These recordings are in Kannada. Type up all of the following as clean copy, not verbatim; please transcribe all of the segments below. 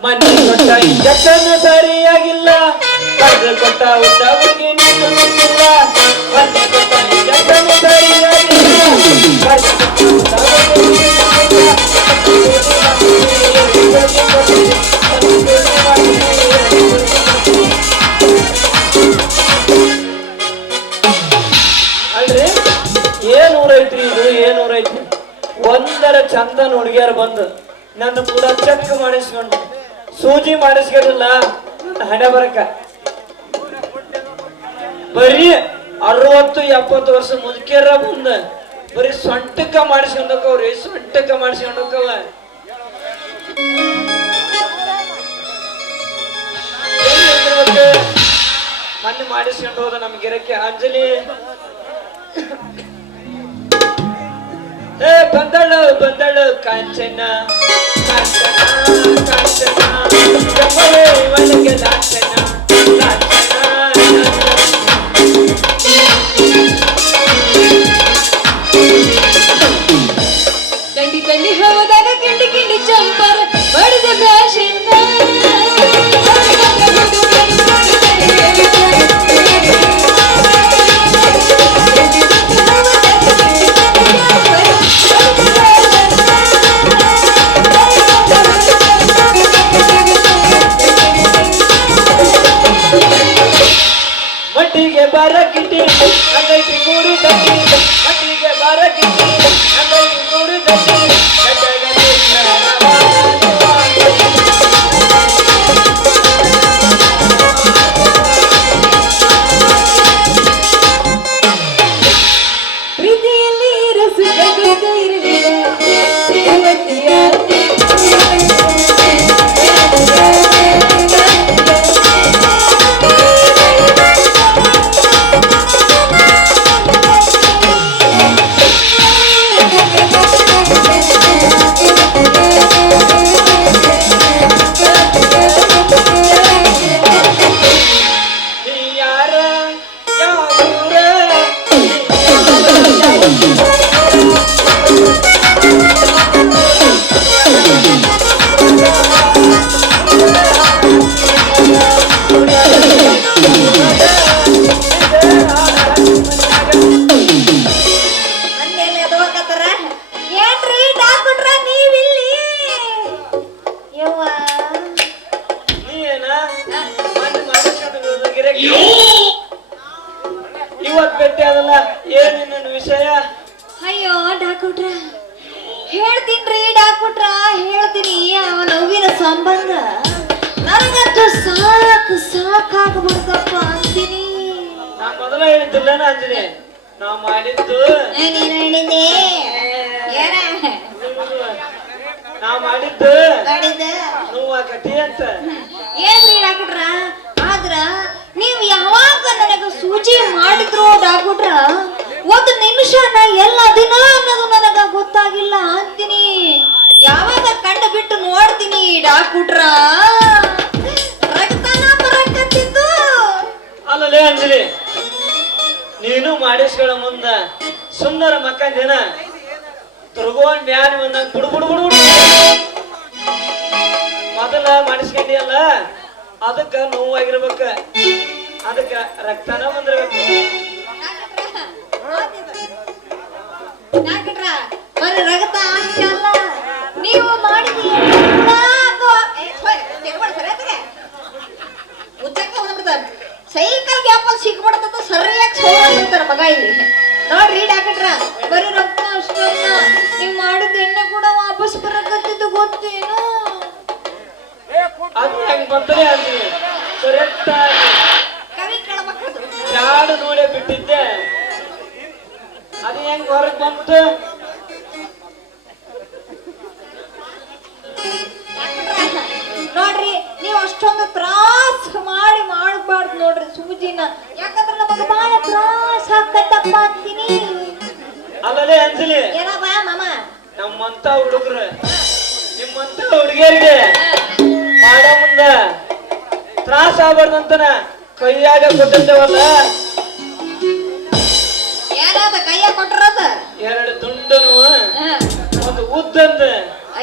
ಮನೆ ಕೊಟ್ಟ ಇಂಜೆಕ್ಷನ್ ಸರಿಯಾಗಿಲ್ಲ ಕಳೆದು ಕೊಟ್ಟ ಉದ್ದವಿಗೆ ನೀನು ಗೊತ್ತಿಲ್ಲ ಮನೆ ಕೊಟ್ಟ ಇಂಜೆಕ್ಷನ್ ಸರಿಯಾಗಿಲ್ಲ ಕಳೆದು ಕೊಟ್ಟ ಉದ್ದವಿಗೆ ನೀನು ಅಲ್ರಿ ಏನೂರೈತ್ರಿ ಇದು ಏನೂರೈತ್ರಿ ಒಂದರ ಚಂದ ಹುಡುಗಿಯರು ಬಂದು ನನ್ನ ಕೂಡ ಚೆಕ್ ಮಾಡಿಸ್ಕೊಂಡು ಸೂಜಿ ಮಾಡಿಸ್ಕೊಂಡಿಲ್ಲ ಹಣೆ ಬರಕ ಬರೀ 60-70 ವರ್ಷ ಮುದುಕಿಯರ ಬಂದ ಬರೀ ಸೊಂಟಕ್ಕ ಮಾಡಿಸ್ಕೊಂಡೋಕವ್ರಿ ಸೊಂಟಕ್ಕ ಮಾಡಿಸ್ಕೊಂಡೋಕವ ಮೊನ್ನೆ ಮಾಡಿಸ್ಕೊಂಡು ಹೋದ ನಮ್ ಗಿರಕ್ಕೆ ಅಂಜಲಿ ಬಂದಳು ಕಾಂಚನ ಕಾಂಚನ ಕಾಂಚನ ಕಮಲೆ ಒಳಗೆ ಲಾಂಛನ ಲಾಂಛನ ತಂಡಿ ತಂಡಿ ಹೋದಾಗ ಕಿಂಡಿ ಕಿಂಡಿ ಚಂಪರ ಬಡಿದ ಫ್ಯಾಷನ್ ಮಟ್ಟಿಗೆ ಬಾರ ಕಿಟ್ಟಿ ಅಂಗೈತಿ ಮೂರು ದಟ್ಟಿ ಮಟ್ಟಿಗೆ ಬಾರ ಕಿಟ್ಟಿ ಅಂಗೈತಿ ಮೂರು ದಟ್ಟಿ ಪ್ರೀತಿಯಲ್ಲಿ ರಸ ಇವತ್ ಭೇಟಿ ಅದಲ್ಲ ಏನೇನು ವಿಷಯ ಅಯ್ಯೋ ಡಾಕ್ಟ್ರ ಹೇಳ್ತೀನ್ರಿ ಡಾಕ್ಟ್ರ ಹೇಳ್ತೀನಿ ಅವ ನೋವಿನ ಸಂಬಂಧ ನನಗಂತೂ ಸಾಕಾಗ್ಬಿಡ್ತಪ್ಪ ಅಂತೀನಿ ನಾ ಮೊದಲ ಹೇಳಿದ್ದಿಲ್ಲ ಅಂತೀನಿ ನಾ ಮಾಡಿದ್ದು ನೀನು ಹೇಳಿದ್ದೆ ಏನ ನಾ ಮಾಡಿದ್ದು ಮಾಡಿದ್ದ ನೋವು ಕಟಿ ಅಂತ ಏನ್ರಿ ಡಾಕ್ಟ್ರ ಆದ್ರ ನೀವ್ ಯಾವಾಗ ನನಗ ಸೂಜಿ ಮಾಡಿದ್ರು ಡಾಕ್ಟ್ರ ಒಂದು ನಿಮಿಷ ನಾ ಎಲ್ಲ ದಿನ ಅನ್ನೋದು ನನಗ ಗೊತ್ತಾಗಿಲ್ಲ ಅಂತೀನಿ ಯಾವಾಗ ಕಂಡು ಬಿಟ್ಟು ನೋಡ್ತೀನಿ ಡಾಕ್ಟ್ರ ರಕ್ತನ ಬರಕತ್ತಿದ್ದು ಅಲ್ಲಲೇ ಅಂಜಲಿ ನೀನು ಮಾಡಿಸ್ಕೊಳ್ಳೋ ಮುಂದ ಸುಂದರ ಮಕ್ಕಂದೇನ ತುರ್ಗೋನ್ ಬ್ಯಾನ್ ಬಂದಾಗ ಬುಡು ಬುಡು ಬುಡು ಮೊದಲ ಮಾಡಿಸ್ಕೊಂಡಿಯಲ್ಲ ಅದಕ್ಕ ನೋವಾಗಿರ್ಬೇಕ ಅದಕ್ಕ ರಕ್ತನ ಬಂದಿರ್ಬೇಕು ಡಾಕ್ಟ್ರ ಬರೀ ರಕ್ತ ಅಷ್ಟೇ ಅಲ್ಲ ನೀವು ಮಾಡಿದೀರಿ ಸೈಕಲ್ ಗ್ಯಾಪ್ ಅಲ್ಲಿ ಸಿಕ್ಬಿಡ್ತದ ಸರಿಯಾಗಿ ಸೋರ್ತಾರೆ ಮಗ ಇಲ್ಲಿ ನೋಡ್ರಿ ಡಾಕ್ಟ್ರ ಬರೀ ರಕ್ತ ಅಷ್ಟಲ್ಲ ನೀವು ಮಾಡಿದ ಎಣ್ಣೆ ಕೂಡ ವಾಪಸ್ ಬರಕತ್ತಿದ್ದು ಗೊತ್ತೇನು ಅದು ಹೆಂಗ್ ಬಂದ್ರೆ ಅಂತೀನಿ ಕರೆಕ್ಟ್ ಆಗಿ ಕವಿ ಕೇಳಬೇಕು ಜಾಡು ನೋಡೇ ಬಿಟ್ಟಿದ್ದೆ ಅದು ಹೆಂಗ್ ಹೊರಗ್ ಬಂತು ನೋಡ್ರಿ ನೀವು ಅಷ್ಟೊಂದು ತ್ರಾಸ ಮಾಡಬಾರ್ದು ನೋಡ್ರಿ ಸೂಜಿನ ಯಾಕಂದ್ರೆ ನಮಗೆ ಬಹಳ ತ್ರಾಸ ಆಕತ್ತಪ್ಪ ಅಂತೀನಿ ಅಲ್ಲಲೇ ಅಂಜಲಿ ಏನಪ್ಪ ಮಾಮ ನಮ್ಮಂತ ಹುಡುಗರು ನಿಮ್ಮಂತ ಹುಡುಗಿಯರಿಗೆ ಮಾಡೋ ಮುಂದ ತ್ರಾಸ ಆಗ್ಬಾರ್ದಂತನ ಕೈಯಾಗ ಕೊಟ್ಟಿರ್ತೇವಲ್ಲ ಏನಾದ ಕೈಯ ಕೊಟ್ಟರದ ಎರಡು ದುಂಡನು ಒಂದು ಉದ್ದಂದ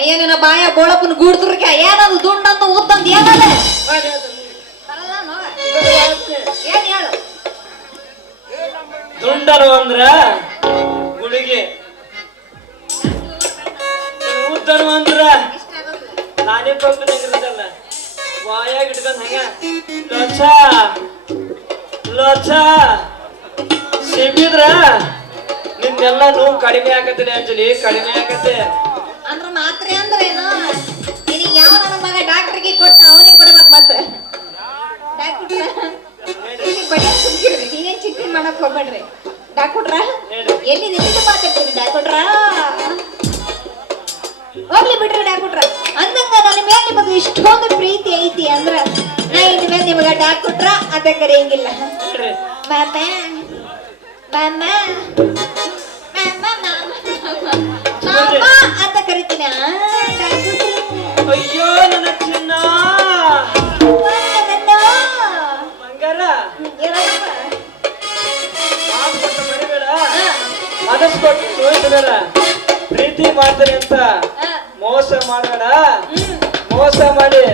ಏನೇನ ಬಾಯ ಬೋಳಪ್ಪನ ಗೂಡ್ತುರ್ಕ ಏನದು ದುಂಡಂತ ಉದ್ದ ಬರಲ್ಲ ನೋಡ. ಏನ್ ಹೇಳು? ದುಂಡರು ಅಂದ್ರ ಗುಳಿಗೆ, ಉದ್ದನು ಅಂದ್ರ ಇಷ್ಟ ಆಗೋದಿಲ್ಲ. ನಾನೇ ಪಂಪನಾಗಿರೋದಲ್ಲ ವಾಯಾಗ ಇಟ್ಕೊಂಡ್ ಹಂಗ ಲೋಚ ಲೋಚ ಸಿಬಿದ್ರ ನಿನ್ನೆಲ್ಲ ನೋವು ಕಡಿಮೆ ಆಗತ್ತೆ ಅಂಜಲಿ, ಕಡಿಮೆ ಆಗತ್ತೆ. ಅಂದ್ರ ಮಾತ್ರೆ ಅಂದ್ರೇನು? ನಿನಗೆ ಯಾವ ನನ್ನ ಮಗ ಡಾಕ್ಟರ್ಗೆ ಕೊಟ್ಟ ಅವನಿಗೆ ಕೊಡ್ಬೇಕು ಮತ್ತೆ. ಡಾಕ್ಟ್ರ ಬಡಿ ಸುಮ್ಕಿರ್ರಿ, ನೀವೇನ್ ಚಿಂತೆ ಮಾಡಕ್ ಹೋಗ್ಬೇಡ್ರಿ. ಡಾಕ್ಟ್ರ ಎಲ್ಲಿ ನಿಂತು ಮಾತಾಡ್ತೀರಿ ಡಾಕ್ಟ್ರ? ಹೋಗ್ಲಿ ಬಿಡ್ರಿ ಡಾಕ್ಟ್ರ. ಅಂದಂಗ ನನ್ನ ಮೇಲೆ ನಿಮಗೆ ಇಷ್ಟೊಂದು ಪ್ರೀತಿ ಐತಿ ಅಂದ್ರ ನಾ ಇನ್ ಮೇಲೆ ನಿಮಗ ಡಾಕ್ಟ್ರ ಅಂತ ಕರೆಯಂಗಿಲ್ಲ. ಮಾಮ ಮಾಮ ಮಾಮ ಅಂತ ಕರಿತೀನಿ. ಅಯ್ಯೋ ನನ್ನ ಚಿನ್ನ ಬಂಗಾರ, ಮಾತು ಕೊಟ್ಟು ಮರಿಬೇಡ, ಮನಸ್ಸು ಕೊಟ್ಟು ನೋಯ್ಬೇಡ, ಪ್ರೀತಿ ಮಾಡ್ತಾರೆ ಅಂತ ಮೋಸ ಮಾಡಬೇಡ. ಮೋಸ ಮಾಡಿ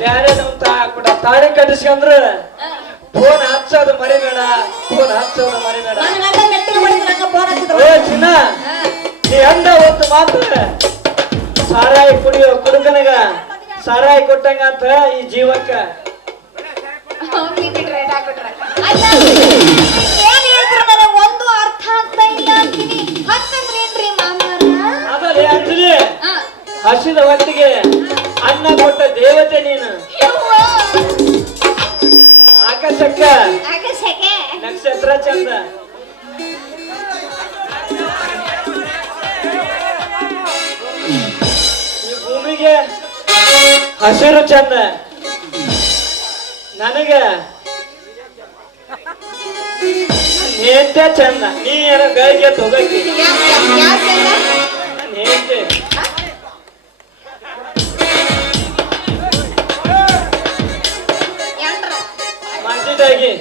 ಬ್ಯಾರೆ ಕೂಡ ತಾಳಿ ಕಟ್ಟಿಸ್ಕೊಂಡ್ರ ಫೋನ್ ಹಚ್ಚೋದು ಮರಿಬೇಡ, ಫೋನ್ ಹಚ್ಚೋದು ಮರಿಬೇಡ. ಓ ಚಿನ್ನ, ನೀ ಅಂದ ಒಂದು ಮಾತು, ಸಾರಾಯಿ ಕುಡಿಯೋ ಕುಡುಕನಗ ಸಾರಾಯಿ ಕೊಟ್ಟಂಗ ಅಂತ ಈ ಜೀವಕ್ಕ. ಒಂದು ಅರ್ಥ ಆಗ್ತಾ ಇಲ್ಲ ಅಂತೀನಿ. ಹತ್ತಂದ್ರೆ ಏನ್ರಿ ಮಾಮಾರ? ಅದಲ್ಲೇ ಅಂಜಲಿ, ಹಸಿದ ಹೊತ್ತಿಗೆ ಅನ್ನ ಕೊಟ್ಟ ದೇವತೆ ನೀನು. ಆಕಾಶಕ್ಕ ನಕ್ಷತ್ರ ಚಂದ, ಈ ಭೂಮಿಗೆ ಹಸಿರು ಚಂದ, ನನಗ ನೇಂತೆ ಚಂದ. ನೀ ಏನೋ ಗಳಿಗೆ ತೊಗಕಿ ನೇಂತೆ ಮಂಚಿದಾಗಿ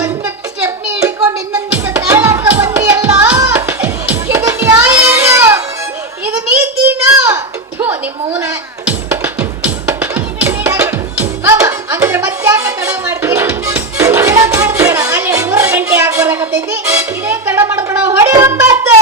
ಒಂದು ಸ್ಟೆಪ್ನಿ ಹಿಡ್ಕೊಂಡು ಇನ್ನೊಂದು ಕಾಳಾಕ ಬಂದಿಯಲ್ಲ, ಇದು ನ್ಯಾಯನ? ಇದು ನೀತಿನ? ನಿಮ್ಮ ಮೌನ ಅಂದ್ರೆ ಮಧ್ಯಾಹ್ನ ತಡ ಮಾಡ್ತೀವಿ. ತಡ ಮಾಡ್ಬೇಡ, ಅಲ್ಲಿ 3 ಗಂಟೆ ಆಗ್ಬರಾಕತ್ತೈತಿ. ಇದೇ ತಡ ಮಾಡ್ಬೇಡ, ಹೊಡಿ ಒಂಬತ್ತು.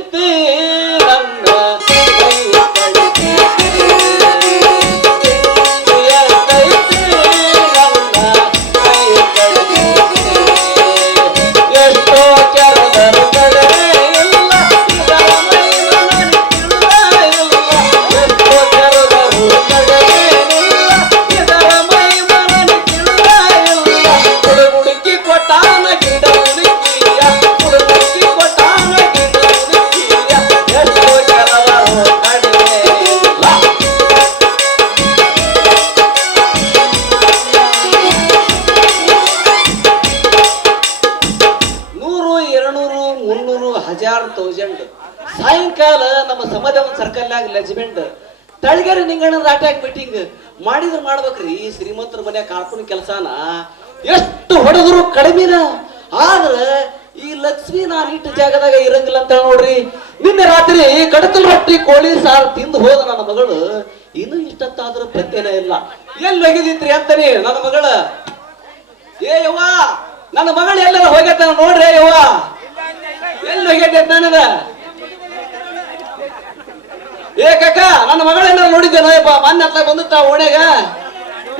ಕಳಿತೈತಿ ನನ್ನ ಕೈ ಕಳಿತೈತಿ. ಎತ್ತೈತಿ ನನ್ನ ಕೈ ಕಳಿತೈತಿ. ಎಷ್ಟೋ ಕೆರದರು ಕಡೆ ಇಲ್ಲ ಇದರ ಮೈ ಮನಕ್ಕಿಲ್ಲ ಇಲ್ಲ. ಎಷ್ಟೋ ಕೆರದರು ಕಡೆ ಇಲ್ಲ ಇದರ ಮೈ ಮನಕ್ಕಿಲ್ಲ ಇಲ್ಲ. ಹುಡುಗುಡುಕಿ ಕೊಟ್ಟಾನ ಗಿಡ ಹುಡುಕಿಯ ಹುಡುಗುಡುಕಿ ಕೊಟ್ಟಾನ ಗಿಡ ಹುಡುಕಿಯ. ಎಷ್ಟೋ ಕೆರದರು ಕಡಿಮೆ ಇಲ್ಲ. 100, 200, 300, 1000 ಸಾಯಂಕಾಲ ನಮ್ಮ ಸಮಾಧಾನ ಸರ್ಕಲ್ನಾಗ ಲೆಜ್ಮೆಂಟ್ ತಳಗೇರಿ ನಿಂಗಣ್ಣ ನಾಟ್ಯಾಗ ಮೀಟಿಂಗ್ ಮಾಡಿದ್ರು ಮಾಡ್ಬೇಕ್ರಿ. ಈ ಶ್ರೀಮಂತರ ಮನ್ಯಾಗ ಕಾರ್ಪುನ ಕೆಲಸನ ಎಷ್ಟು ಹೊಡೆದ್ರು ಕಡಿಮೆನ. ಆದ್ರ ಈ ಲಕ್ಷ್ಮಿ ನಾನು ಇಟ್ಟ ಜಾಗದಾಗ ಇರಂಗಿಲ್ಲ ಅಂತ ನೋಡ್ರಿ. ನಿನ್ನೆ ರಾತ್ರಿ ಕಡತಲ್ ರೊಟ್ಟಿ ಕೋಳಿ ಸಾರು ತಿಂದು ಹೋದ ನನ್ನ ಮಗಳು ಇನ್ನು ಇಷ್ಟತ್ತಾದ್ರೂ ಪತ್ತೆನ ಇಲ್ಲ. ಎಲ್ಲಿ ಹೋಗಿದ್ರಿ ಅಂತಾನೆ ನನ್ನ ಮಗಳ. ಏ ಯವ್ವ ನನ್ನ ಮಗಳು ಎಲ್ಲರ ಹೋಗ್ಯತ ನೋಡ್ರಿ ಯವ್ವ. ಎಲ್ಲಿ ಹೋಗ್ಯತೆ ನನಗ? ಏ ಕಕ್ಕ ನನ್ನ ಮಗಳನ್ನ ನೋಡಿದ್ದೇನಪ್ಪ ಮೊನ್ನೆ ಹತ್ತ ಬಂದುತ್ತ ಓಣ್ಯಾಗ.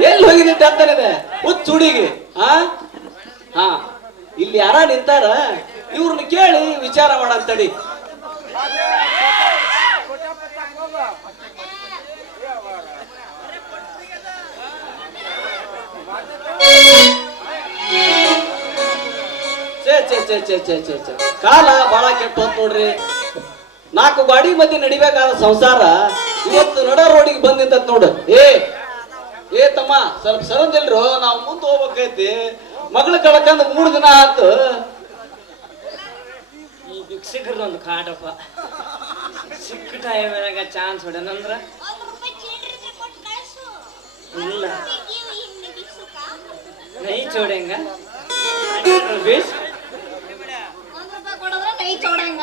ಎಲ್ಲಿ ಹೋಗಿದ್ದೆ ಅಂತಾನಿದೆ ಹುಚ್ಚ ಹುಡುಗಿ. ಹಾ ಇಲ್ಲಿ ಯಾರ ನಿಂತಾರ ಇವ್ರನ್ನ ಕೇಳಿ ವಿಚಾರ ಮಾಡಂತಡಿ. ಕಾಲ ಬಹಳ ಕೆಟ್ಟ ಹೋತ್ ನೋಡ್ರಿ. 4 ಗಾಡಿ ಮಧ್ಯೆ ನಡಿಬೇಕಾದ ಸಂಸಾರ ಇವತ್ತು ನಡ ರೋಡಿಗೆ ಬಂದ್ ನಿಂತ ನೋಡು. ಏ ತಮ್ಮ ಸ್ವಲ್ಪ ಸರದಿಲ್ರು, ನಾವು ಮುಂದೆ ಹೋಗ್ಬೇಕೈತಿ. ಮಗಳ ಕಳ್ಕಂದ್ 3 ದಿನ ಆತು. ಈ ಭಿಕ್ಷಕರ ಒಂದು ಕಾಟಪ್ಪ ಸಿಕ್ಕ ಟೈಮ್ಯಾಗ ಚಾನ್ಸ್ ಹೊಡೆನಂದ್ರ ಇಲ್ಲ ನೈ ಚೋಡೆಂಗ ಬೇಸ್ ನೈ ಚೋಡಂಗ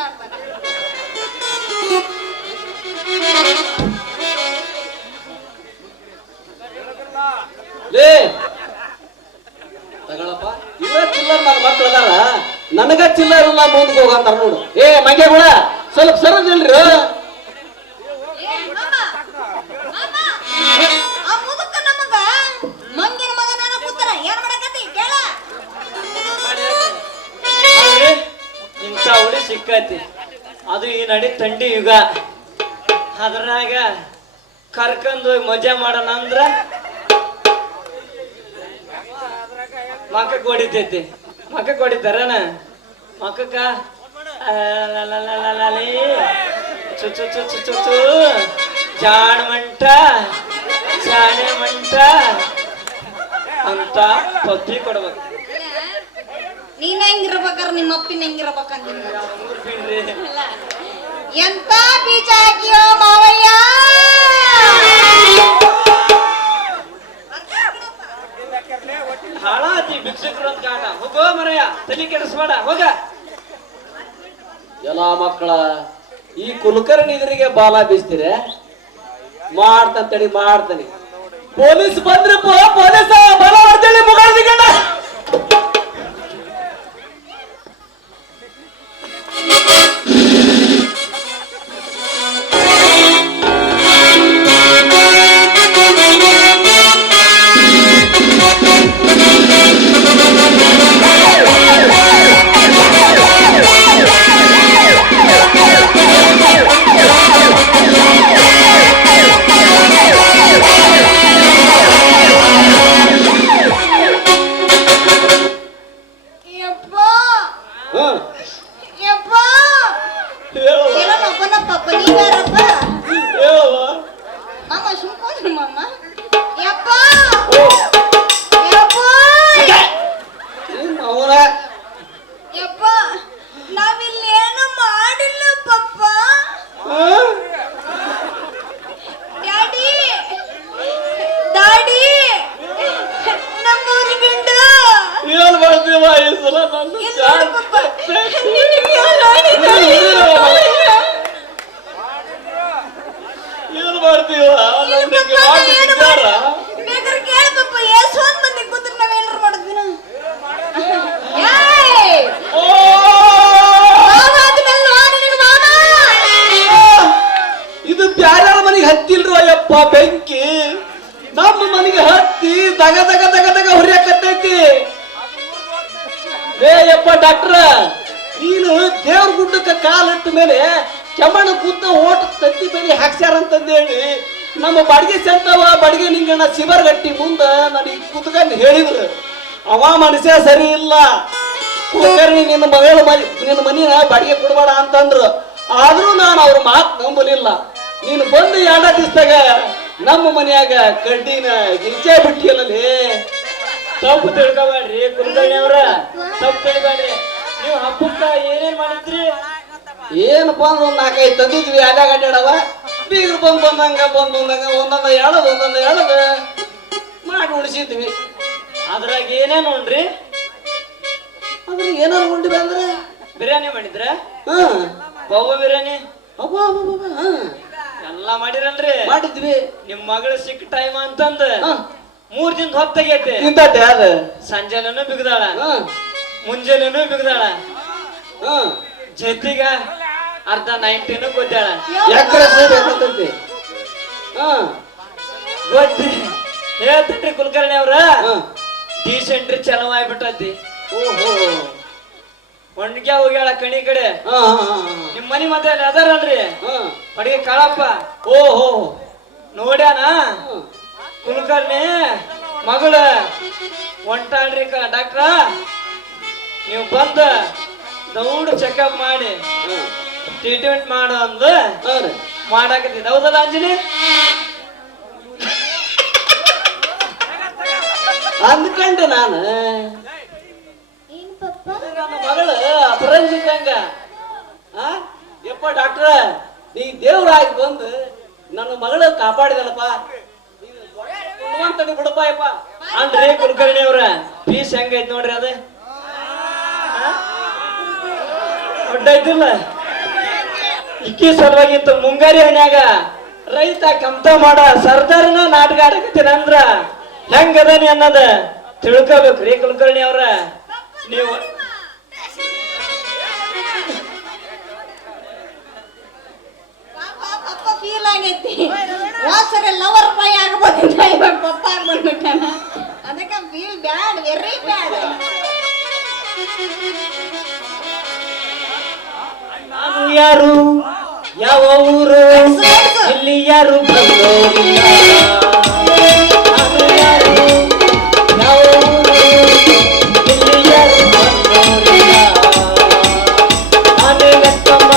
ಲೇ ತಗಳಪ್ಪ ಇವ ಚಿಲ್ಲರ್ ನನ್ನ ಮಕ್ಳು ಅದಾರ, ನನಗ ಚಿಲ್ಲರ್ ಇಲ್ಲ ಮುಂದಕ್ಕೆ ಹೋಗಂತಾರ ನೋಡು. ಏ ಮಂಗೆ ಕೂಡ ಸ್ವಲ್ಪ ಸರದಿಲ್ರಿ. ಇಂಥ ಹುಡಿ ಸಿಕ್ಕೈತಿ. ಅದು ಈ ನಡಿ ತಂಡಿ ಯುಗ. ಅದ್ರಾಗ ಕರ್ಕೊಂಡ್ ಹೋಗಿ ಮಜಾ ಮಾಡೋಣ ಅಂದ್ರ ಮಕ್ಕಕ್ ಹೊಡಿತೈತಿ. ಮಕ್ಕಕ್ ಹೊಡಿತಾರನ ಮಕ್ಕಕ್ಕ ಚು ಚು ಚು ಚು ಚು ಚು ಜಾಣ ಮಂಟ ಜಾಣೆ ಮಂಟ ಅಂತ ಪದ್ಧತಿ ಕೊಡ್ಬೇಕು. ನೀನ್ ಹೆಂಗಿರ್ಬೇಕಾರ ನಿಮ್ಮ ಅಪ್ಪಿನ ಹೆಂಗಿರ್ಬೇಕಂತ ಎಂತ ಬೀಜ ಹಾಕಿಯೋ ಮಾವಯ್ಯ. ಹಾಳಾತಿ ಭಿಕ್ಷಕರು ಅಂತ ಕಾಟ. ಹೋಗೋ ಮರಯ್ಯ ತಲೆ ಕೆಡಿಸ್ಬೇಡ ಹೋಗ. ಎಲ್ಲ ಮಕ್ಕಳ ಈ ಕುಲಕರ್ಣಿ ಎದುರಿಗೆ ಬಾಲ ಬೀಸ್ತೀರ ಮಾಡ್ತಂತೇಳಿ ಮಾಡ್ತಾನೆ. ಪೊಲೀಸ್ ಬಂದ್ರಪ್ಪ ಪೊಲೀಸ ಬಲ ಮಾಡ್ತೇಳಿ ಮುಗಾಡ್ದಿಗಣ್ಣ. ಹತ್ತಿಲ್ರು ಅಯ್ಯಪ್ಪ ಬೆಂಕಿ ನಮ್ಮ ಮನೆಗೆ ಹತ್ತಿ ದಗ ದಗ ದಗ ದಗ ಹುರಿಯಾಕತ್ತೈತಿ. ಯಪ್ಪ ಡಾಕ್ಟ್ರ, ನೀನು ದೇವ್ರ ಗುಡ್ಡಕ್ಕೆ ಕಾಲಿಟ್ಟ ಮೇಲೆ ಕೆಮ್ಮಣ ಕೂತ ಓಟ ತತ್ತಿ ಬೆಳಿ ಹಾಕ್ಸ್ಯಾರಂತಂದೇಳಿ ನಮ್ಮ ಬಾಡಿಗೆ ಸೆಂಟವ ಬಾಡಿಗೆ ನಿಂಗಣ್ಣ ಶಿವರ್ಗಟ್ಟಿ ಮುಂದ ನನಗೆ ಕುತ್ಕೊಂಡು ಹೇಳಿದ್ರು. ಅವ ಮನುಷ್ಯ ಸರಿ ಇಲ್ಲ, ಕುಲಕರ್ಣಿ ನಿನ್ನ ನಿನ್ನ ಮನಿನ ಬಾಡಿಗೆ ಕೊಡಬೇಡ ಅಂತಂದ್ರು. ಆದ್ರೂ ನಾನು ಅವ್ರ ಮಾತು ನಂಬಲಿಲ್ಲ. ನೀನು ಬಂದು 2 ದಿವಸದಾಗ ನಮ್ಮ ಮನ್ಯಾಗ ಕಡ್ಡಿನ ಗಿಂಚೆ ಬಿಟ್ಟಿಯಲ್ಲಿ. ತಪ್ಪು ತಿಳ್ಕೊಬೇಡ್ರಿ ಕುಲಕರ್ಣಿ ಅವ್ರ, ತಪ್ಪು ತಿಳ್ಕೊಬೇಡ್ರಿ. ನೀವು ಹಬ್ಬಕ್ಕ ಏನೇನ್ ಮಾಡಿದ್ರಿ? ಏನಪ್ಪ ಅಂದ್ರೆ 4-5 ತಂದಿದ್ವಿ, ಅಡ್ಯಾಗ ಅಡ್ಯಾಡವ ಬೀಗರು ಬಂದಂಗ ಒಂದೊಂದ ಹೇಳದ ಮಾಡಿ ಉಳಿಸಿದ್ವಿ. ಅದ್ರಾಗ ಏನೇನು ಉಂಡ್ರಿ? ಅದ್ರ ಏನಾರು ಉಂಡಿವಿ ಅಂದ್ರೆ ಬಿರಿಯಾನಿ ಮಾಡಿದ್ರ? ಹ್ಮ್, ಗೋವಾ ಬಿರಿಯಾನಿ ಅಬ್ಬಾ ಎಲ್ಲಾ ಮಾಡಿರಲ್ರಿ? ಮಾಡಿದ್ವಿ. ನಿಮ್ ಮಗಳು ಸಿಕ್ಕ ಟೈಮ್ ಅಂತಂದ 3 ದಿನದ ಹೊತ್ತಾಗೈತಿ. ಇಂತಟ್ಟೆ ಅದ ಸಂಜೆನೂ ಬಿಗದಾಳ, ಮುಂಜಾನೆನೂ ಬಿಗದಾಳ, ಜೊತೆಗ ಅರ್ಧ 90 ಗೊತ್ತಾಳ. ಯಾಕೆ ಗೊತ್ತಿ ಹೇಳ್ತಿನ್ರಿ ಕುಲಕರ್ಣಿ ಅವ್ರ, ಡೀಸೆಂಟ್ರಿ ಚಲೋ ಆಗ್ಬಿಟ್ಟತಿ. ಓಹೋ, ಒಣಗ್ಯಾ ಹೋಗ್ಯಾಳ ಕಣಿ ಕಡೆ. ನಿಮ್ ಮನಿ ಮತ್ತೆ ಅಲ್ಲಿ ಅದಾರಲ್ರಿ ಅಡಿಗೆ ಕಾಳಪ್ಪ, ಓಹೋ ನೋಡ್ಯಾನ ಕುಲಕರ್ಣಿ ಮಗಳ ಹೊಂಟಾಳ್ರಿ ಡಾಕ್ಟ್ರ, ನೀವು ಬಂದ ದೌಡ್ ಚೆಕಪ್ ಮಾಡಿ ಟ್ರೀಟ್ಮೆಂಟ್ ಮಾಡು ಅಂದ ಮಾಡಾಕತ್ತಿದ್ದ. ಹೌದಲ್ಲ ಅಂಜನಿ? ಅಂದ್ಕೊಂಡೆ ನಾನು. ಏನ್ ಪಪ್ಪ? ನನ್ನ ಮಗಳು ಅಪರಂಜಿದ್ದಂಗ. ಯಪ್ಪ ಡಾಕ್ಟ್ರ, ನೀ ದೇವ್ರಾಗಿ ಬಂದು ನನ್ನ ಮಗಳು ಕಾಪಾಡಿದಲ್ಲಪ್ಪ, ಅಂತಡಿ ಬಿಡಪ್ಪ ಯಪ್ಪ. ಅಲ್ರಿ ಕುಲಕರ್ಣಿ ಅವ್ರ, ಪೀಸ್ ಹೆಂಗೈತ್ ನೋಡ್ರಿ ಅದ ದೊಡ್ಡೈತಿಲ್ಲ. ಇಕ್ಕಿ ಸಲುವಾಗಿಂತ ಮುಂಗಾರಿ ಹಣ್ಯಾಗ ರೈತ ಕಮ್ತ ಮಾಡ ಸರ್ದಾರನ ನಾಟಕ ಆಡಕತ್ತೀನಿ ಅಂದ್ರ ಹೆಂಗದನಿ ಅನ್ನೋದ ತಿಳ್ಕೊಬೇಕ್ರಿ ಕುಲಕರ್ಣಿ ಅವ್ರ. ನೀವು ಫೀಲ್ ಆಗೈತಿ. ವಾಸರೆ ಲವರ್ ಬಾಯ್ ಆಗ್ಬೋದಿಲ್ಲ, ಇವಾಗ ಪಪ್ಪ ಆಗ್ಬಿಟ್ಟಾನ. ಅದಕ್ಕೆ ಫೀಲ್ ಬ್ಯಾಡ್, ವೆರಿ ಬ್ಯಾಡ್. ನಾನು ಯಾರು, ಯಾವ ಊರು, ಇಲ್ಲಿ ಯಾರು ಬಂದೋರಿಲ್ಲ. ನಾನು ಯಾರು, ಯಾವ ಊರು, ಇಲ್ಲಿ ಯಾರು ಬಂದೋರಿಲ್ಲ. ನಾನೇ ಲೆಕ್ಕಮ್ಮ,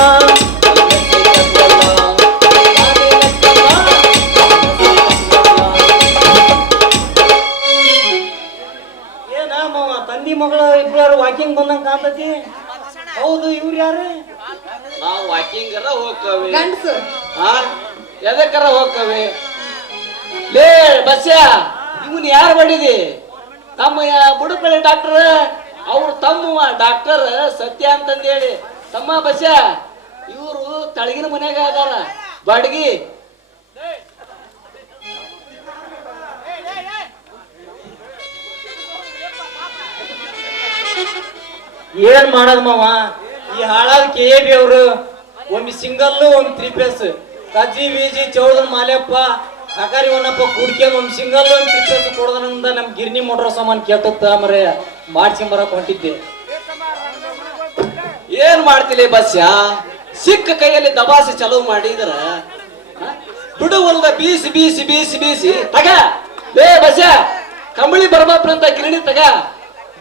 ಏನ ಮಾವ ತಂದಿ ಮಗಳು ಇಬ್ಬರು ವಾಕಿಂಗ್ ಬಂದಂಗ ಕಾಣ್ತತಿ. ಹೌದು, ಇವ್ರು ಯಾರು? ನಾವು ವಾಕಿಂಗರ ಹೋಗ್ಕವಿ, ಗಂಡಸು ಎದಕ್ಕರ ಹೋಗ್ಕವಿ. ಲೇ ಬಸ್ಯ, ಇವನ್ ಯಾರು ಮಾಡಿದಿ? ತಮ್ಮ ಬುಡಪಳ್ಳಿ ಡಾಕ್ಟರ್, ಅವ್ರ ತಮ್ಮ ಡಾಕ್ಟರ್ ಸತ್ಯ ಅಂತಂದೇಳಿ. ತಮ್ಮ ಬಸ್ಯ, ಇವರು ತಳಗಿನ ಮನ್ಯಾಗ ಅದಾರ ಬಾಡ್ಗಿ. ಏನ್ ಮಾಡದ್ ಮಾವ, ಈ ಹಾಳಾದ KAB ಅವರು ಒಮ್ಮೆ ಸಿಂಗಲ್ ಒಮ್ಮೆ 3 ಪೀಸ್ ಕಜ್ಜಿ ಬೀಜಿ ಚೌಡನ್ ಮಾಲೆಪ್ಪ ಕಾಕಾರಿ ಒನ್ನಪ್ಪ ಕುಡ್ಕೊಂಡು ಒಮ್ಮೆ ಸಿಂಗಲ್ ಒಮ್ಮೆ 3 ಪೀಸ್ ಕೊಡೋದ್ರಿಂದ ನಮ್ ಗಿರ್ನಿ ಮೋಟ್ರ್ ಸಾಮಾನ್ ಕೇಳ್ತತ್ತ ಮರೆ ಮಾಡ್ಸಿಂಬರಕ್ ಹೊಂಟಿದ್ದೆ. ಏನ್ ಮಾಡ್ತಿಲಿ ಬಸ್ಯ, ಸಿಕ್ಕ ಕೈಯಲ್ಲಿ ದಬಾಸಿ ಚಲೋ ಮಾಡಿದ್ರ ಬಿಡುವಲ್ದ ಬೀಸಿ ಬೀಸಿ ಬೀಸಿ ಬೀಸಿ ತಗ. ಲೇ ಬಸ್ಯ, ಕಂಬಳಿ ಬರ್ಬಾಪ್ರಂತ ಗಿರಣಿ ತಗ.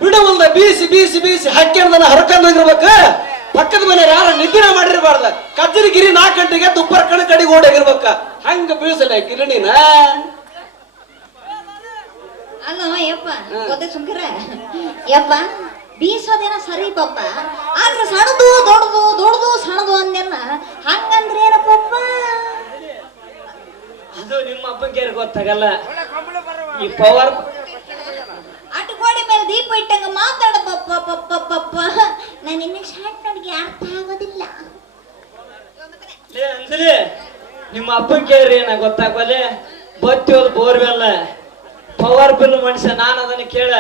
ಬಿಡುವಲ್ದ ಬೀಸಿ ಬೀಸಿ ಬೀಸಿ ಹಕ್ಕಿನ ಹರ್ಕೊಂಡ್ ಹೋಗಿರ್ಬೇಕ. ಪಕ್ಕದ ಮನೆ ಯಾರ ನಿದ್ದಿನ ಮಾಡಿರ್ಬಾರ್ದ. ಕಜ್ಜರಿ ಗಿರಿ 4 ಗಂಟೆಗೆ ತುಪ್ಪರ್ ಕಡೆಗೆ ಓಡಾಗಿರ್ಬೇಕ. ಹಂಗ ಬೀಸಲ್ಲ ಗಿರಣಿನ. ಅಲ್ಲ ಯಪ್ಪ, ಗೊತ್ತ ಸುಮ್ಕಿರ ಯಪ್ಪ, ಬೀಸೋದೇನ ಸರಿ ಪಪ್ಪ, ಆದ್ರೆ ಸಣ್ಣದು ದೊಡ್ಡದು ದೊಡ್ಡದು ಸಣ್ಣದು ಅಂದೆಲ್ಲ ಹಂಗಂದ್ರೆ ಏನ ಪಪ್ಪ? ಅದು ನಿಮ್ಮ ಅಪ್ಪಂಗೆ ಗೊತ್ತಾಗಲ್ಲ. ಈ ಪವರ್ ಅಟ್ಗೋಡಿ ಮೇಲೆ ದೀಪ ಇಟ್ಟಂಗ ಮಾತಾಡ ಪಪ್ಪ ಪಪ್ಪ ಪಪ್ಪ. ನಾನು ನಿನ್ನ ಶಾರ್ಟ್ ನನಗೆ ಅರ್ಥ ಆಗೋದಿಲ್ಲ. ಅಂದ್ರೆ ನಿಮ್ಮ ಅಪ್ಪನ್ ಕೇಳ್ರಿ, ನಾ ಗೊತ್ತಾಗಲ್ಲ. ಬತ್ತಿ ಹೋದ್ ಬೋರ್ವೆಲ್ಲ ಪವರ್ ಬಿಲ್ ಮನುಷ್ಯ. ನಾನು ಅದನ್ನ ಕೇಳ,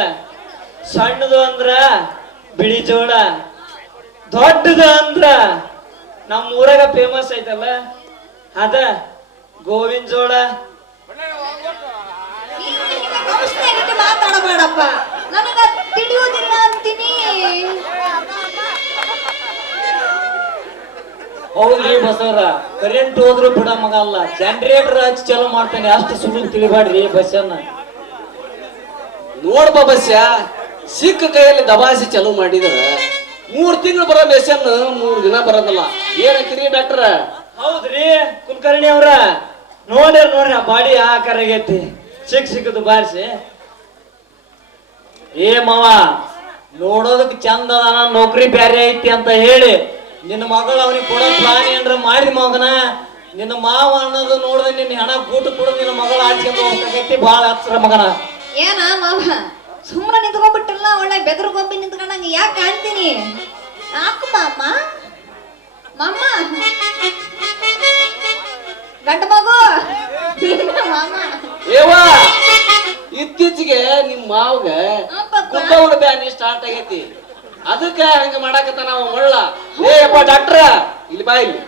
ಸಣ್ಣದು ಅಂದ್ರ ಬಿಳಿ ಜೋಳ, ದೊಡ್ಡದು ಅಂದ್ರ ನಮ್ಮ ಊರಾಗ ಫೇಮಸ್ ಐತಲ್ಲ ಅದ ಗೋವಿಂದ ಜೋಳ ಔಷಧಿ ಮಾತಾಡಬೇಡಪ್ಪ, ನನಗ ತಿಳಿಯೋದಿಲ್ಲ ಅಂತೀನಿ. ಹೌದ್ರಿ ಬಸವರ, ಕರೆಂಟ್ ಹೋದ್ರು ಬಿಡ ಮಗ ಅಲ್ಲ, ಜನರೇಟರ್ ಹಚ್ಚಿ ಚಾಲು ಮಾಡ್ತಾನೆ. ಅಷ್ಟು ಸುಳ್ಳು ತಿಳಿಬಾಡ್ರಿ ಬಸ್ಸನ್ನ. ನೋಡ್ಬ ಬಸ್ಯ, ಸಿಕ್ಕ ಕೈಯಲ್ಲಿ ದಬಾಸಿ ಚಾಲು ಮಾಡಿದ್ರ 3 ತಿಂಗಳು ಬರೋ ಮೆಷನ್ 3 ದಿನ ಬರೋದಲ್ಲ. ಏನಂತೀರಿ ಡಾಕ್ಟರ್? ಹೌದ್ರಿ ಕುಲಕರ್ಣಿ ಅವ್ರ, ನೋಡ್ರಿ ಆ ಬಾಡಿ ಆಕಾರ ಆಗೈತಿ. ಸಿಕ್ಕದು ಬಾರಿಸಿ. ಏ ಮಾವ, ನೋಡೋದಕ್ ಚಂದ ಅದಾನ, ನೌಕರಿ ಬ್ಯಾರೆ ಐತಿ ಅಂತ ಹೇಳಿ ನಿನ್ನ ಮಗಳು ಅವನಿಗೆ ಕೊಡೋ ಪ್ಲಾನ್ ಏನ್ರ ಮಾಡಿದ ಮಗನ, ನಿನ್ನ ಮಾವ ಅನ್ನೋದು ನೋಡಿದ್ರೆ ನಿನ್ನ ಹಣ ಗೂಟು ಕೊಡೋದು ನಿನ್ನ ಮಗಳು ಆಡ್ಸ್ಕೊಂಡು ಹೋಗ್ತೈತಿ. ಬಾಳ ಹತ್ರ ಮಗನ. ಏನ ಮಾವ ಸುಮ್ಮನೆ ನಿಂತ್ಕೊಂಡ್ಬಿಟ್ಟಿಲ್ಲ, ಒಳ್ಳೆ ಬೆದರು ಗೊಂಬಿ ನಿಂತ್ಕೊಂಡಂಗ ಯಾಕೆ ಕಾಣ್ತೀನಿ? ಯಾಕ ಮಾಮ ಮಾಮ ಗಂಡ ಮಗು ಮಾಮ. ಏವಾ, ಇತ್ತೀಚೆಗೆ ನಿಮ್ಮ ಮಾವಗ ಕುದ್ದವನ ಬ್ಯಾನಿ ಸ್ಟಾರ್ಟ್ ಆಗೈತಿ. ಅದಕ್ಕ ಹಂಗ ಮಾಡಾಕತ್ತ ನಾವು ಒಳ್ಳ. ಏಪ್ಪ ಡಾಕ್ಟ್ರ, ಇಲ್ಲಿ ಬಾ, ಇಲ್ಲಿ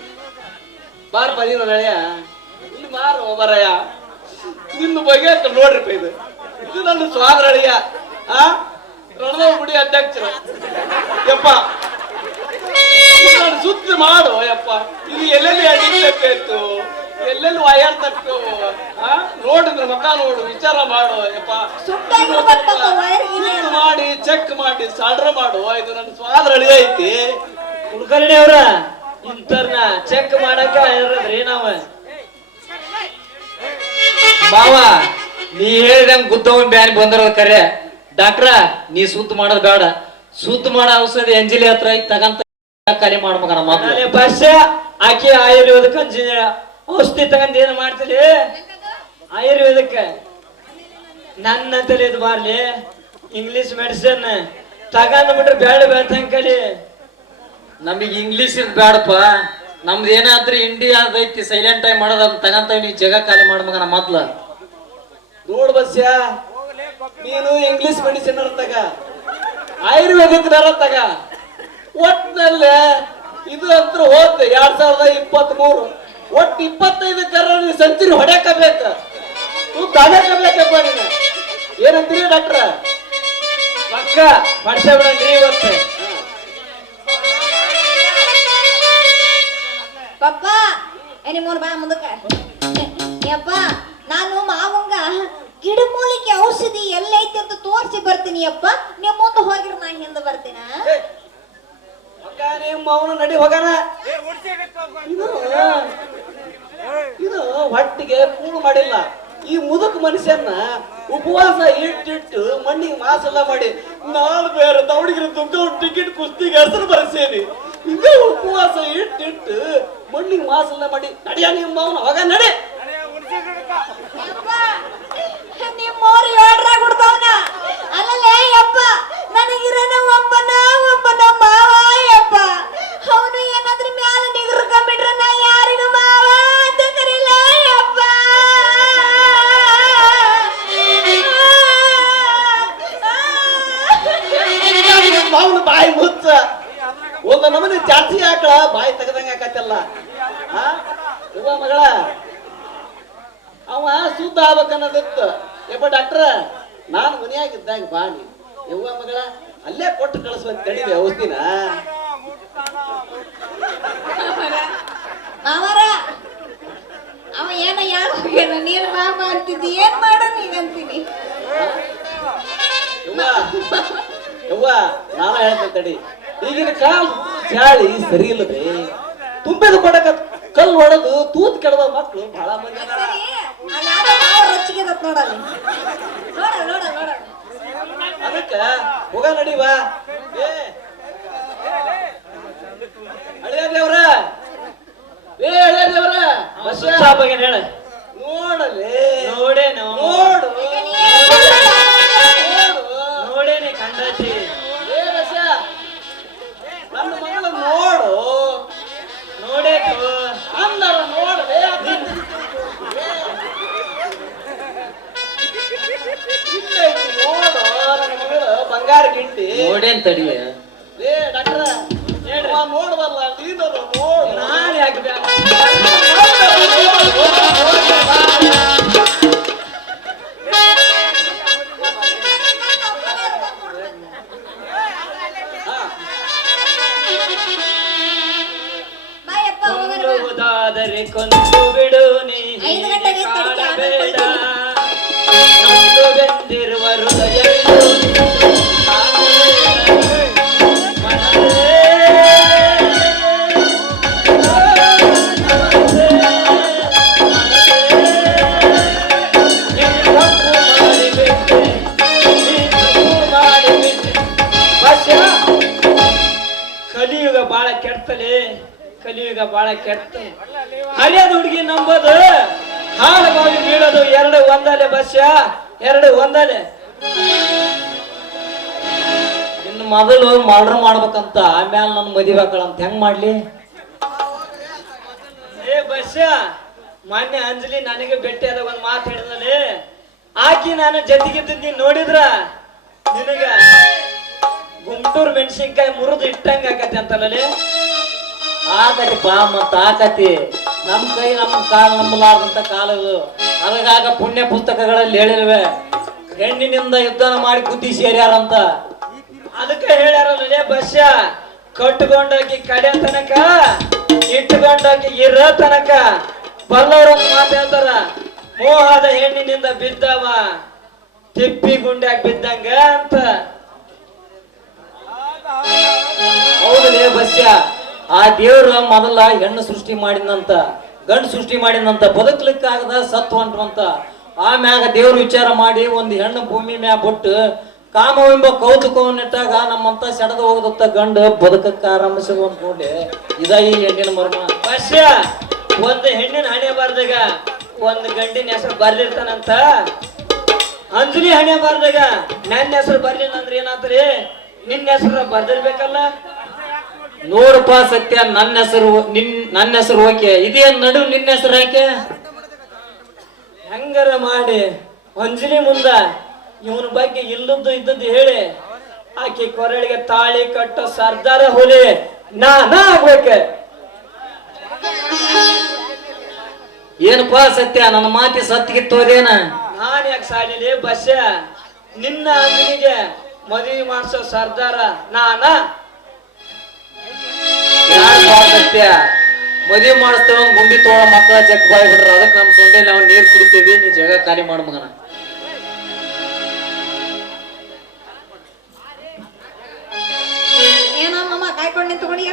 ಬಾರ ಬರೀ ನಳೆಯ, ಇಲ್ಲಿ ಬಾರ ಬರಯ್ಯ. ನಿನ್ನ ಬಗ್ಗೆ ಅಂತ ನೋಡ್ರಿಪ್ಪ, ಇದು ನನ್ನ ಸ್ವಾದ್ರ ಅಳಿಯ, ರಣದ ಗುಡಿ ಅಧ್ಯಕ್ಷರು. ಯಪ್ಪ ನಾನು ಸುತ್ತ ಮಾಡು ಯಪ್ಪ. ಇದು ಎಲ್ಲೆಲ್ಲಿ ಅಡಿಕ್ಟು, ಎಲ್ಲೆಲ್ಲಿ ವಯರ್ ತಟ್ಟು, ನೋಡಿದ್ರೆ ಮಕ್ಕ ನೋಡು, ವಿಚಾರ ಮಾಡು ಯಪ್ಪ. ಮಾಡಿ ಚೆಕ್ ಮಾಡಿ ಸಾಡ್ರ ಮಾಡು. ಇದು ನನ್ನ ಸ್ವಾದ್ರ ಅಳಿ ಐತಿ. ಕುಲಕರ್ಣಿ ಅವ್ರ, ಇಂಥರ್ನ ಚೆಕ್ ಮಾಡಕ ಇರದ್ರಿ ನಾವ. ಮಾವ, ನೀ ಹೇಳಿದಂಗ ಗುದ್ದವನ್ ಬ್ಯಾನ್ ಬಂದಿರೋದ್ ಕರೆ. ಡಾಕ್ಟ್ರ, ನೀ ಸುತ್ತ ಮಾಡೋದ್ ಬೇಡ. ಸುತ್ತ ಮಾಡೋ ಔಷಧಿ ಅಂಜಲಿ ಹತ್ರ ಐತಿ, ತಗಂತ ಖಾಲಿ ಮಾಡ್ಮಗನ ಮೊದ್ಲು. ಬಸ್ ಆಕಿ ಆಯುರ್ವೇದಕ್ಕೆ ಔಷಧಿ ತಗಂತ ಏನ್ ಮಾಡ್ತೀರಿ? ಆಯುರ್ವೇದಕ್ಕೆ ನನ್ನ ತಲೆದು ಬಾರ್ಲಿ. ಇಂಗ್ಲಿಷ್ ಮೆಡಿಸಿನ್ ತಗಂದ್ ಬಿಟ್ರೆ ಬೇಡ ಬೇತಂಗ್ ಕಲಿ. ನಮಗ್ ಇಂಗ್ಲಿಷ್ ಇದ್ ಬೇಡಪ್ಪ. ನಮ್ದು ಏನಾದ್ರೂ ಇಂಡಿಯಾ ಐತಿ, ಸೈಲೆಂಟ್ ಆಗಿ ಮಾಡೋದ್ ತಗಂತ ನೀ ಜಗ ಖಾಲಿ ಮಾಡ್ಮಗನ ಮೊದ್ಲ. ನೋಡ್ ಬಸ್ಯ, ನೀನು ಇಂಗ್ಲಿಷ್ ಮೆಡಿಸಿನ್ ತಗ, ಆಯುರ್ವೇದಿಕ್ ತಗ. ಒಟ್ನಲ್ಲಿ ಇದು ಅಂತ ಹೋದ್ 2023, ಒಟ್ಟು 25 ನೀ ಸೆಂಚುರಿ ಹೊಡ್ಯಾಕಬೇಕ, ತಗಬೇಕಪ್ಪ ನೀನು. ಏನಂತೀರಿ ಡಾಕ್ಟ್ರ? ಪಕ್ಕ ಪಡ್ಸ ಬಿಡ್ರಿ ಇವತ್ತು. ಪಪ್ಪ ನಿಮ್ಮವ್ರ ಬಾ ಮುಂದಕ್ಕ. ಯಪ್ಪ, ನಾನು ಮಾವಂಗ ಗಿಡಮೂಲಿಕೆ ಔಷಧಿ ಎಲ್ಲೈತಿ ಅಂತ ತೋರಿಸಿ ಬರ್ತೀನಿ ಅಪ್ಪ. ನೀವು ಮುಂದೆ ಹೋಗಿರ ನಾ ಹಿಂದೆ ಬರ್ತೀನ. ನಿಮ್ಮ ಅವನು ನಡಿ ಹೋಗಾನ. ಇದು ಹೊಟ್ಟಿಗೆ ಕೂಳು ಮಾಡಿಲ್ಲ. ಈ ಮುದುಕ ಮನುಷ್ಯನ್ನ ಉಪವಾಸ ಇಟ್ಟಿಟ್ಟು ಮಣ್ಣಿಗೆ ಮಾಸೆಲ್ಲ ಮಾಡಿ ನಾಳೆ ಬೇರೆ ದೌಡಿಗಿರ ತುಂಬ ಟಿಕೆಟ್ ಕುಸ್ತಿಗೆ ಹೆಸರು ಬರೆಸೇನಿ. ಹಿಂಗ ಉಪವಾಸ ಇಟ್ಟಿಟ್ಟು ಮಣ್ಣಿಗೆ ಮಾಸೆಲ್ಲ ಮಾಡಿ ನಡಿಯ ನಿಮ್ಮ ಅವನು ಹೋಗ ನಡಿ. ನಿಮ್ಮವ್ರು ಹೇಳ್ರಾಗ ಬಿಡ್ತಾವನ. ಅಲ್ಲಲೇ ಯಪ್ಪ, ನನಗಿರೋನ ಒಬ್ಬನ ಮಾವ ಯಪ್ಪ. ಅವನು ಏನಾದ್ರೂ ಮ್ಯಾಲ ನಿಗರ್ಕೊಂಡ್ಬಿಟ್ರೆ ನಾ ಯಾರಿಗ ಮಾವ ಅಂತ ಕರೀಲ ಯಪ್ಪ. ಅವನು ಬಾಯಿ ಮುಚ್ಚ. ಒಂದು ನಮೂನಿ ಜಾಸ್ತಿ ಹಾಕಳ ಬಾಯಿ ತೆಗದಂಗ ಹಾಕತ್ತಲ್ಲ. ಇವ ಮಗಳ ಅವ ಶುದ್ಧ ಆಗ್ಬೇಕನ್ನೋದಿತ್ತು. ಯಪ್ಪ ಡಾಕ್ಟ್ರ, ನಾನು ಮನೆಯಾಗಿದ್ದಾಗ ಬಾಣಿ ಯವ್ವ ಮಗಳ ಅಲ್ಲೇ ಕೊಟ್ಟು ಕಳಿಸ್ಬೇಕು ತಡಿದೆ ಔಷಧಿನ. ಅವರ ಅವ ಏನ ಯಾರು ನೀನು ಮಾಮ ಅಂತಿದ್ದಿ, ಏನ್ ಮಾಡ ನೀನಂತೀನಿ. ಯವ್ವ ನಾನು ಹೇಳ್ತೇನೆ ತಡಿ. ಈಗಿನ ಕಾಲ ಚಾಳಿ ಸರಿ ಇಲ್ಲದೆ ತುಂಬಿದ ಕೊಡಕ ಕಲ್ಲು ಹೊಡೆದು ತೂತ್ ಕೆಡದ ಮಕ್ಕಳು ಬಹಳ ಮಂದಿ ಅದಾರ. ಅದಕ್ಕ ಹೋಗ ನಡಿವಾ. ಹಳಿಯ ದೇವ್ರ, ಹಳಿಯ ದೇವ್ರ ಹೇಳ ನೋಡಲಿ, ನೋಡೇ ನೋಡು ನೋಡೇನೆ ಕಂಡಾತಿ. ನನ್ನ ಮಗಳ ನೋಡು, ನೋಡೇತು ಅಂದರ ನೋಡಲೇ. ನೋಡು ನನ್ನ ಮಗಳು ಬಂಗಾರ ಗಿಂಟಿ ನೋಡೇನ್ ತಡಿ. ಏ ಡಾಕ್ಟ್ರ ನೋಡ್ಬಲ್ಲ, ನೀನು ನೋಡು. ನಾನು ಯಾಕೆ ಬೇಕಾದರೆ ಕೊಂದು ಬಿಡು ನೀ 5 ಗಂಟೆಗೆ ಕಾಡಬೇಡ ನೊಂದು ಬೆಂದಿರುವ ಹೃದಯವಿದು ಕಲಿಯುಗ ಬಾಳ ಕೆಡ್ತಲೆ ಕಲಿಯುಗ ಬಾಳ ಕೆಟ್ಟ ಹರಿಯದ ಹುಡುಗಿ ನಂಬೋದು ಹಾಳು ಬಾವಿ ಬೀಳೋದು 2 ಒಂದಲೆ ಬಸ್ಯ 2 ಒಂದಲೆ ಇನ್ನು ಮೊದಲು ಮರ್ಡರ್ ಮಾಡ್ಬೇಕಂತ ಆಮ್ಯಾಲ ನನ್ನ ಮದುವೆ ಹಾಕಳಂತ ಹೆಂಗ್ ಮಾಡ್ಲಿ? ಏ ಬಸ್ಯ ಮೊನ್ನೆ ಅಂಜಲಿ ನನಗೆ ಭೇಟಿ ಆದ ಒಂದ್ ಮಾತು ಹೇಳಿದಲ್ಲಿ ಆಕಿ ನಾನು ಜೊತೆಗಿದ್ದ ನೀನ್ ನೋಡಿದ್ರ ನಿನಗ ಗುಂಟೂರು ಮೆಣಸಿನ್ಕಾಯಿ ಮುರಿದು ಇಟ್ಟಂಗ ಆಕತಿ ಅಂತಲ್ಲೇ ಆಕತಿ ಬಾ ಮತ್ತ ಆಕತಿ ನಮ್ ಕೈ ನಮ್ಮ ಕಾಲ್ ನಂಬಲಾರ್ದಂತ ಕಾಲ ಇದು. ಅದಕ್ಕಾಗ ಪುಣ್ಯ ಪುಸ್ತಕಗಳಲ್ಲಿ ಹೇಳಿಲ್ವೆ ಹೆಣ್ಣಿನಿಂದ ಯುದ್ಧನ ಮಾಡಿ ಬುದ್ಧಿ ಸೇರ್ಯಾರಂತ. ಅದಕ್ಕೆ ಹೇಳ್ಯಾರಲ್ಲೇ ಬಸ್ಯ ಕಟ್ಕೊಂಡೋಗಿ ಕಡೆ ತನಕ ಇಟ್ಕೊಂಡೋಗಿ ಇರೋ ತನಕ ಬಲ್ಲವರು ಮಾತಾಡ್ತಾರ ಮೋಹದ ಹೆಣ್ಣಿನಿಂದ ಬಿದ್ದವ ತಿಪ್ಪಿ ಗುಂಡ್ಯಾಗ ಬಿದ್ದಂಗ ಅಂತ. ಹೌದಲೇ ಬಸ್ಯ, ಆ ದೇವ್ರ ಮೊದಲ ಹೆಣ್ಣು ಸೃಷ್ಟಿ ಮಾಡಿದಂತ ಗಂಡು ಸೃಷ್ಟಿ ಮಾಡಿದಂತ ಬದುಕ್ಲಿಕ್ಕಾಗದ ಸತ್ತು ಹೊಂಟವಂತ. ಆಮ್ಯಾಗ ದೇವ್ರ ವಿಚಾರ ಮಾಡಿ ಒಂದು ಹೆಣ್ಣು ಭೂಮಿ ಮ್ಯಾಗ ಬಿಟ್ಟು ಕಾಮವೆಂಬ ಕೌತುಕವನ್ನಿಟ್ಟಾಗ ನಮ್ಮಂತ ಸೆಡದು ಹೋಗದತ್ತ ಗಂಡು ಬದುಕಕ್ಕೆ ಆರಂಭಿಸಿದ ಅಂತ ನೋಡಿ ಇದ ಈ ಹೆಣ್ಣಿನ ಮರ್ಮ. ಬಸ್ಯ ಒಂದು ಹೆಣ್ಣಿನ ಹಣೆ ಬಾರ್ದಾಗ ಒಂದು ಗಂಡಿನ ಹೆಸರು ಬರ್ಲಿರ್ತಾನಂತ. ಅಂಜಲಿ ಹಣೆ ಬಾರ್ದಾಗ ನನ್ನ ಹೆಸರು ಬರ್ಲಿಲ್ಲ ಅಂದ್ರೆ ಏನಾದ್ರಿ ನಿನ್ನ ಹೆಸರು ಬರ್ದಿರ್ಬೇಕಲ್ಲ. ನೋಡಪ್ಪ ಸತ್ಯ, ನನ್ನ ಹೆಸರು ಓಕೆ, ಇದೇನ್ ನಡು ನಿನ್ನ ಹೆಸರು ಯಾಕೆ? ಹೆಂಗಾರ ಮಾಡಿ ಅಂಜಲಿ ಮುಂದ ಇವನ ಬಗ್ಗೆ ಇಲ್ಲದ್ದು ಇದ್ದದ್ದು ಹೇಳಿ ಆಕಿ ಕೊರಳಿಗೆ ತಾಳಿ ಕಟ್ಟೋ ಸರ್ದಾರ ಹುಲಿ ನಾ ಆಗ್ಬೇಕ. ಏನಪ್ಪಾ ಸತ್ಯ, ನನ್ನ ಮಾತಿ ಸತ್ತಿಗಿತ್ತೋದೇನ? ನಾನ್ ಯಾಕೆ ಸಾಲಿಲಿ ಬಸ್ಯ ನಿನ್ನ ಅಂಜಲಿಗೆ ಮದುವೆ ಮಾಡಿಸೋ ಸರ್ದಾರ ನಾನ. ಯಾರಪ್ಪ ಸತ್ಯ, ಮದುವೆ ಮಾಡಿಸ್ತೇವ ಗುಂಡಿ ತೋಳ ಮಕ್ಕಳ ಜಗ್ ಬಾಯ್ ಬಿಡ್ರ, ಅದಕ್ಕೆ ನಮ್ ಸೊಂಡೆಲಿ ನಾವು ನೀರ್ ಕುಡಿತೀವಿ, ನೀ ಜಾಗ ಖಾಲಿ ಮಾಡ ಮಗನ. ಏನಮ್ಮ ಕಾಯ್ಕೊಂಡು ನಿಂತ್ಕೊಂಡಿ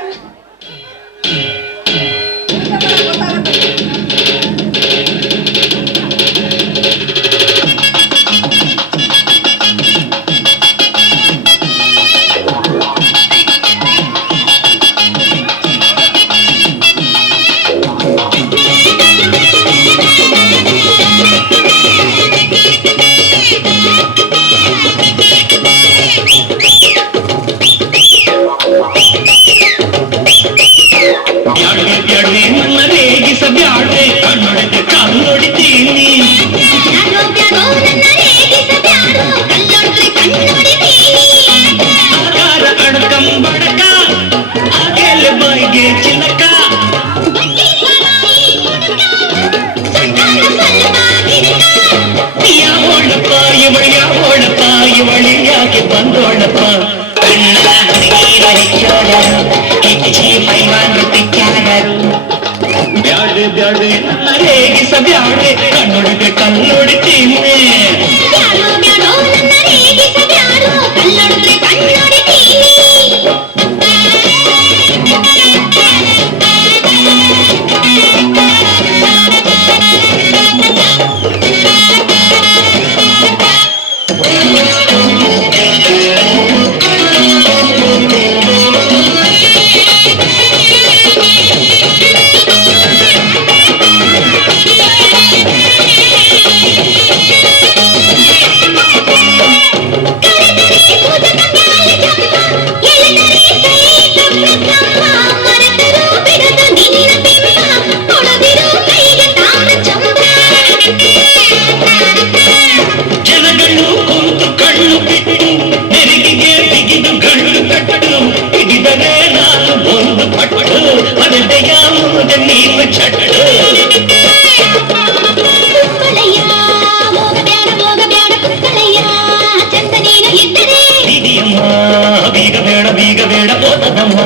ಬೀಗ ಬೇಡ ಓದಮ್ಮ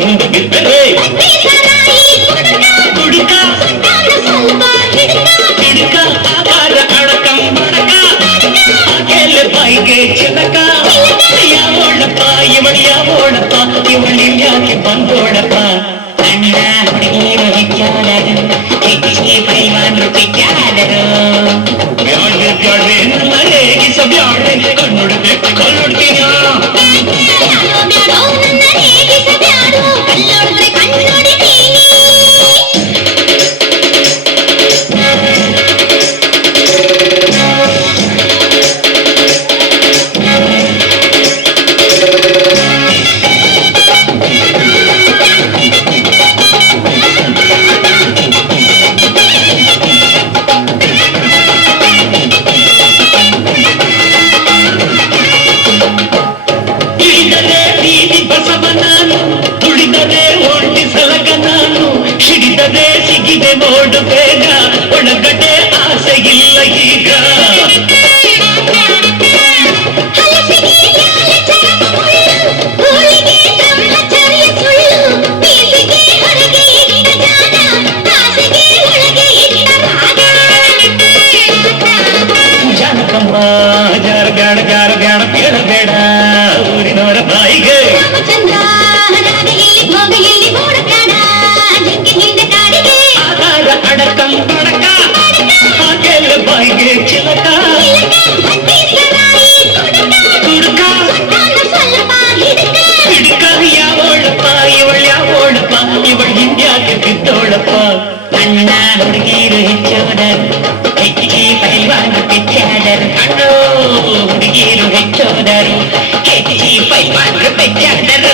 ಮುಂದೆ ಬಿದ್ದರೆ ಗುಡಿ ಸ್ವಲ್ಪ ಹಿಡ್ಕ ಆವಾರ ಅಡಕಂ ಬಡಕ ಆಕೆಲ್ಲ ಬಾಯಿಗೆ ಚಿಲಕ ಯಾವೋಳಪ್ಪ ಯಾವೋಳಪ್ಪ ಇವಳಿ ಯಾಕೆ ಬಂದೋಳಪ್ಪ ಅಣ್ಣ ಹುಡುಗಿರು ಹೆಚ್ಚಾದರು ಹೆಚ್ಚಿಗೆ ಪೈವಾನ್ರು ಪಿಚ್ಚಾದರು ಬ್ಯಾಡ್ರೆ ನನ್ನ ರೇಗಿಸ ಬ್ಯಾಡ್ರೆ ಕಣ್ಣೊಡ್ಬೇಕು ಕಣ್ಣೊಡ್ತೀನ ನನ್ನ ರೇಗಿಸ ಬ್ಯಾಡು ಕಣ್ಣೊಡ್ದ್ರೆ ಕಣ್ಣೊಡಿತೀನಿ ಸಿಗಿದೆ ನೋಡು ಬೇಗ ಒಳಗಡೆ ಆಸೆ ಇಲ್ಲ ಈಗ ಜಾನಕಮ್ಮ ಜಾರ ಗಾಣ ಗಾರ ಗಾಣ ಕೇಳಬೇಡ ಊರಿನವರ ಬಾಯಿಗೆ ಅಡಕಂ ಬಡಕ ಹಾಗೆಲ್ಲ ಬಾಯಿಗೆ ಚಿಲಕ ಹುಡುಕ ಹಿಡ್ಕ ಯಾವೋಳಪ್ಪ ಯಾವೋಳಪ್ಪ ಇವಳು ಹಿಂದ್ಯಾಕೆ ಬಿದ್ದೋಳಪ್ಪ ಅಣ್ಣ ಹುಡುಗಿರು ಹೆಚ್ಚೋದರು ಹೆಚ್ಚಿಗೆ ಪೈಲ್ವಾನ ಬೆಚ್ಚಾದರು ಅಣ್ಣೋ ಹುಡುಗಿರು ಹೆಚ್ಚೋದರು ಹೆಚ್ಚಿಗೆ ಪೈಲ್ವಾನ ಬೆಚ್ಚಾದರು